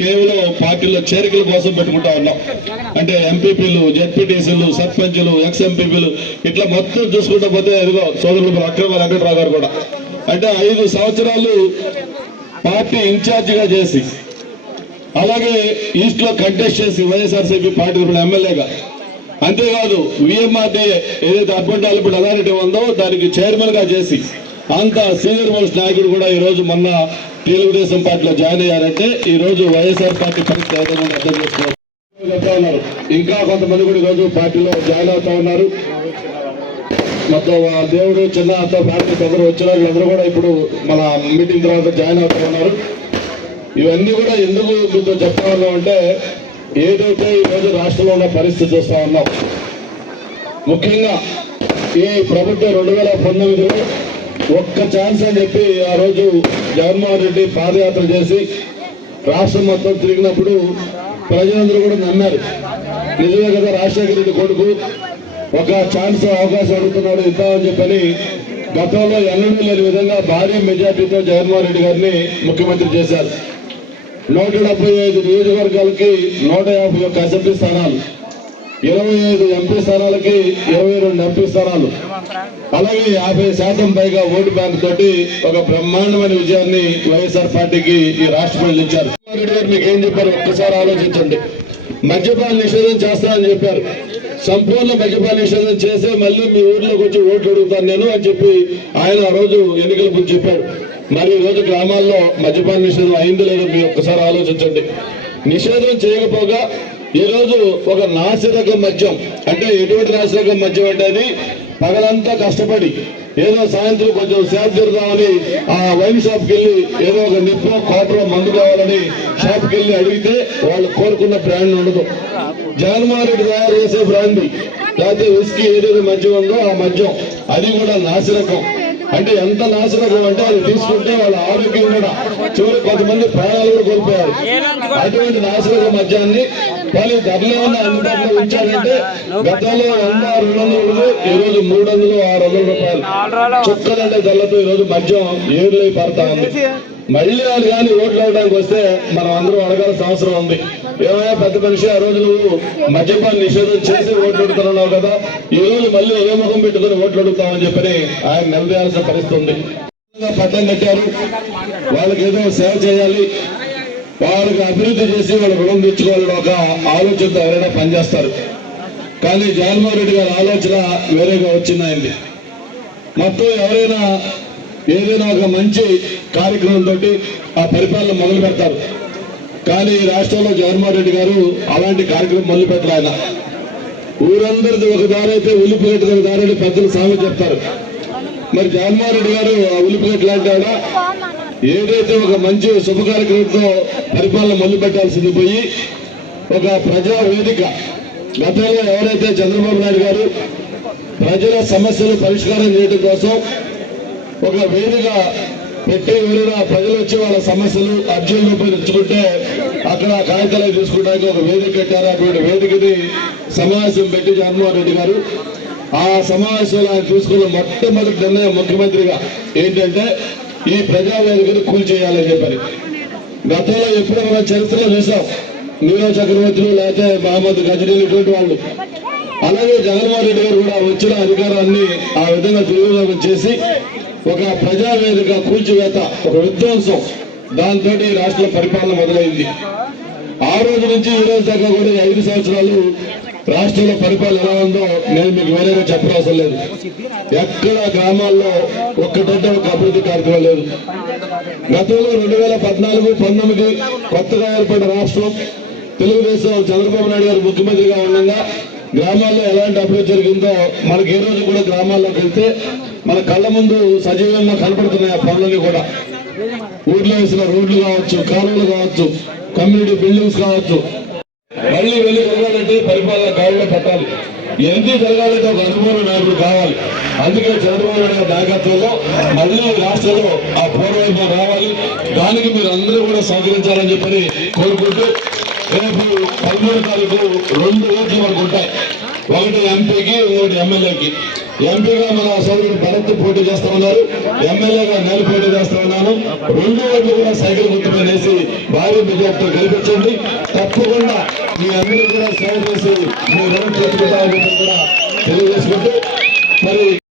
కేవలం పార్టీలో చేరికల కోసం పెట్టుకుంటా ఉన్నాం. అంటే ఎంపీపీలు, జెడ్పీటీసీలు, సర్పంచులు, ఎక్స్ ఎంపీపీలు ఇట్లా మొత్తం చూసుకుంటా పోతే ఎదుగో సోదరులు అక్రమ వెంకటరావు గారు కూడా అంటే 5 సంవత్సరాలు పార్టీ ఇన్ఛార్జిగా చేసి, అలాగే ఈస్ట్ లో కంటెస్ట్ చేసి వైఎస్ఆర్సీపీ పార్టీ ఎమ్మెల్యేగా, అంతేకాదు విఎంఆర్డీఏ ఏదైతే అర్బన్ డెవలప్మెంట్ అథారిటీ ఉందో దానికి చైర్మన్ గా చేసి అంత సీనియర్ మోస్ట్ నాయకుడు కూడా ఈ రోజు మొన్న తెలుగుదేశం పార్టీలో జాయిన్ అయ్యారంటే ఈ రోజు వైఎస్ఆర్ పార్టీ పరిస్థితి ఏదైనా అర్థం చేసుకోవాలి. ఇంకా కొంతమంది కూడా ఈ రోజు పార్టీలో జాయిన్ అవుతా ఉన్నారు. మొత్తం దేవుడు చిన్న పార్టీ అందరూ వచ్చిన వీళ్ళందరూ కూడా ఇప్పుడు మన మీటింగ్ తర్వాత జాయిన్ అవుతా ఉన్నారు. ఇవన్నీ కూడా ఎందుకు మీతో చెప్తా ఉన్నాం అంటే ఏదైతే ఈ రోజు రాష్ట్రంలో ఉన్న పరిస్థితి చూస్తా ఉన్నాం. ముఖ్యంగా ఈ ప్రభుత్వం 2019లో ఒక్క ఛాన్స్ అని చెప్పి ఆ రోజు జగన్మోహన్ రెడ్డి పాదయాత్ర చేసి రాష్ట్రం మొత్తం తిరిగినప్పుడు ప్రజలందరూ కూడా నమ్మారు. నిజమే కదా, రాజశేఖర రెడ్డి కొడుకు ఒక ఛాన్స్ అవకాశం అడుగుతున్నాడు ఇద్దామని చెప్పని గతంలో ఎన్నడూ లేని విధంగా భారీ మెజార్టీతో జగన్మోహన్ రెడ్డి గారిని ముఖ్యమంత్రి చేశారు. 175 నియోజకవర్గాలకి 151 అసెంబ్లీ స్థానాలు, 25 ఎంపీ స్థానాలకి 22 ఎంపీ స్థానాలు, అలాగే 50% పైగా ఓటు బ్యాంక్ తోటి ఒక బ్రహ్మాండమైన విజయాన్ని వైఎస్ఆర్ పార్టీకి ఈ రాష్ట్ర ప్రజలు ఇచ్చారు. రెడ్డి గారు మీకు ఏం చెప్పారు ఒక్కసారి ఆలోచించండి. మద్యపాన నిషేధం చేస్తానని చెప్పారు. సంపూర్ణ మద్యపాన నిషేధం చేస్తే మళ్ళీ మీ ఊర్లోకి వచ్చి ఓట్లు అడుగుతాను నేను అని చెప్పి ఆయన ఆ రోజు ఎన్నికల ముందు చెప్పాడు. మరి ఈ రోజు గ్రామాల్లో మద్యపాన నిషేధం అయిందో లేదో మీరు ఒక్కసారి ఆలోచించండి. నిషేధం చేయకపోగా ఈ రోజు ఒక నాసిరకం మద్యం, అంటే ఎటువంటి నాసిరకం మద్యం అంటే అది పగలంతా కష్టపడి ఏదో సాయంత్రం కొంచెం సేపు తిరుగుదామని ఆ వైన్ షాప్కి వెళ్ళి ఏదో ఒక నిప్పో క్వార్టర్ మందు కావాలని షాప్కి వెళ్ళి అడిగితే వాళ్ళు కోరుకున్న బ్రాండ్ ఉండదు. జగన్మోహన్ రెడ్డి తయారు చేసే బ్రాండ్ లేకపోతే విస్కీ ఏదైతే మద్యం ఉందో ఆ మద్యం అది కూడా నాసిరకం. అంటే ఎంత నాశనకం అంటే అది తీసుకుంటే వాళ్ళ ఆరోగ్యం కూడా చివరికి కొంతమంది ప్రాణాలు కూడా కోల్పోయారు. అటువంటి నాశనక మద్యాన్ని వాళ్ళు ధరలో ఉన్న అందుబాటులో ఉంచారంటే గతంలో 100, 200 ఈ రోజు 300, 600 రూపాయలు చుక్కలంటే ధరలతో ఈ రోజు మద్యం ఏరులై పడతా ఉంది. మళ్ళీ వాళ్ళు కానీ ఓట్లు అవడానికి వస్తే మనం అందరూ అడగాల్సిన అవసరం ఉంది. ఏమైనా పెద్ద మనిషి ఆ రోజు నువ్వు మద్యపాన నిషేధం చేసి ఓట్లు అడుగుతున్నావు కదా, ఈ రోజు మళ్ళీ ఏ ముఖం పెట్టుకుని ఓట్లు అడుగుతామని చెప్పని ఆయన నిలదీయాల్సిన పరిస్థితి ఉంది. పట్టం కట్టారు, వాళ్ళకి ఏదో సేవ చేయాలి, వాళ్ళకి అభివృద్ధి చేసి వాళ్ళ రుణం తెచ్చుకోవాలని ఒక ఆలోచనతో ఎవరైనా పనిచేస్తారు. కానీ జగన్మోహన్ రెడ్డి గారి ఆలోచన వేరేగా వచ్చింది ఆయనది. మొత్తం ఎవరైనా ఏదైనా ఒక మంచి కార్యక్రమంతో ఆ పరిపాలన మొదలు పెడతారు. కానీ ఈ రాష్ట్రంలో జగన్మోహన్ రెడ్డి గారు అలాంటి కార్యక్రమం మొదలు పెట్టారు. ఆయన ఊరందరిది ఒక దారి అయితే ఉలిపిగట్టు ఒక దారి పెద్దలు సాగు చెప్తారు. మరి జగన్మోహన్ రెడ్డి గారు ఆ ఉలిపిగట్టు లాంటి ఆడ ఏదైతే ఒక మంచి శుభ కార్యక్రమంతో పరిపాలన మొదలు పెట్టాల్సింది పోయి ఒక ప్రజా వేదిక, గతంలో ఎవరైతే చంద్రబాబు నాయుడు గారు ప్రజల సమస్యలు పరిష్కారం చేయడం కోసం ఒక వేదిక పెట్టి ఎవరైనా ప్రజలు వచ్చి వాళ్ళ సమస్యలు అర్జీల రూపాయలు ఇచ్చుకుంటే అక్కడ కాగితాలు తీసుకుంటానికి ఒక వేదిక పెట్టారు. అటువంటి వేదికని సమావేశం పెట్టి జగన్మోహన్ రెడ్డి గారు ఆ సమావేశంలో ఆయన తీసుకున్న మొట్టమొదటి నిర్ణయం ముఖ్యమంత్రిగా ఏంటంటే ఈ ప్రజావేదికను కూల్చేయాలని చెప్పారు. గతంలో ఎప్పుడో మనం చరిత్రలో చూసాం, నీరవ్ చక్రవర్తులు లేకపోతే మహమ్మద్ గజనీలు ఇటువంటి వాళ్ళు. అలాగే జగన్మోహన్ రెడ్డి గారు కూడా వచ్చిన అధికారాన్ని ఆ విధంగా దుర్వినియోగం చేసి ఒక ప్రజావేదిక కూల్చివేత, ఒక విధ్వంసం, దాంతో రాష్ట్ర పరిపాలన మొదలైంది. ఆ రోజు నుంచి ఈ రోజు దాకా కూడా 5 సంవత్సరాలు రాష్ట్రంలో పరిపాలన ఎలా ఉందో నేను మీకు వేరేగా చెప్పనవసరం లేదు. ఎక్కడ గ్రామాల్లో ఒక్కటంటే ఒక అభివృద్ధి కార్యక్రమం లేదు. గతంలో 2014, 19 కొత్తగా ఏర్పడిన రాష్ట్రం తెలుగుదేశం చంద్రబాబు నాయుడు గారు ముఖ్యమంత్రిగా ఉండగా గ్రామాల్లో ఎలాంటి అభివృద్ధి జరిగిందో మనకి ఏ రోజు కూడా గ్రామాల్లోకి వెళ్తే మన కళ్ళ ముందు సజీవంగా కనపడుతున్నాయి ఆ పనులన్నీ కూడా. ఊర్లో వేసిన రోడ్లు కావచ్చు, కాలువలు కావచ్చు, కమ్యూనిటీ బిల్డింగ్స్ కావచ్చు. మళ్ళీ వెళ్ళి జరగాలంటే పరిపాలన గాడిలో పెట్టాలి. ఎందుకు జరగాలంటే ఒక అనుభవం నాయకుడు కావాలి. అందుకే చంద్రబాబు నాయుడు గారి నాయకత్వంలో మళ్ళీ రాష్ట్రంలో ఆ పూర్వవైభవం రావాలి. దానికి మీరు అందరూ కూడా సహకరించాలని చెప్పని కోరుకుంటూ రేపు 13వ తారీఖు 2 ఓట్లు మనకు ఉంటాయి. ఒకటి ఎంపీకి, ఇంకోటి ఎమ్మెల్యేకి. ఎంపీగా మన సోదరుడు భరత్ పోటీ చేస్తా ఉన్నారు, ఎమ్మెల్యేగా నేను పోటీ చేస్తా ఉన్నాను. 2 ఓట్లు కూడా సైకిల్ గుర్తుపై వేసి భారీ మెజార్టీతో గెలిపించండి. తప్పకుండా మీ అందరూ కూడా సేవ చేసి మీ రుణం పెట్టుకుంటామని కూడా తెలియజేసుకుంటూ మరి